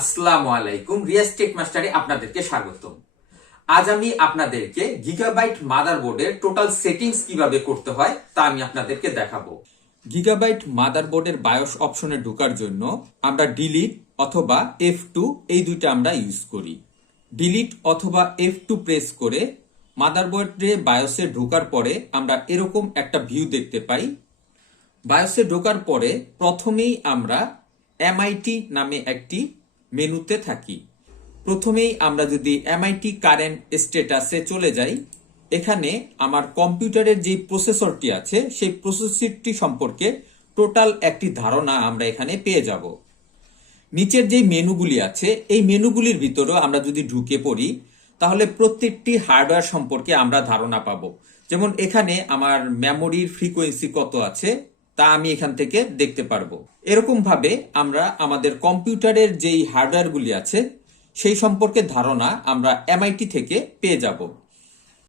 আসসালামু আলাইকুম, রিয়াজ টেক মাস্টারে আপনাদেরকে স্বাগতম। আজ আমি আপনাদেরকে গিগাবাইট মাদারবোর্ডের টোটাল সেটিংস কিভাবে করতে হয় তা আমি আপনাদেরকে দেখাবো। গিগাবাইট মাদারবোর্ডের বায়োস অপশনে ঢোকার জন্য আমরা ডিলিট অথবা F2 এই দুইটা আমরা ইউজ করি। ডিলিট অথবা F2 প্রেস করে মাদারবোর্ডে বায়োসে ঢোকার পরে আমরা এরকম একটা ভিউ দেখতে পাই। বায়োসে ঢোকার পরে প্রথমেই আমরা MIT নামে একটি মেনুতে থাকি। প্রথমেই আমরা যদি MIT কারেন্ট স্ট্যাটাসে চলে যাই, এখানে আমার কম্পিউটারের যে প্রসেসরটি আছে সেই প্রসেসরটি সম্পর্কে টোটাল একটি ধারণা আমরা এখানে পেয়ে যাব। নিচের যে মেনুগুলি আছে এই মেনুগুলির ভিতরেও আমরা যদি ঢুকে পড়ি তাহলে প্রত্যেকটি হার্ডওয়্যার সম্পর্কে আমরা ধারণা পাবো। যেমন এখানে আমার মেমোরির ফ্রিকোয়েন্সি কত আছে তা আমি এখান থেকে দেখতে পারবো। এরকম ভাবে আমরা আমাদের কম্পিউটারের যেই হার্ডওয়্যারগুলি আছে সেই সম্পর্কে ধারণা আমরা MIT থেকে পেয়ে যাব।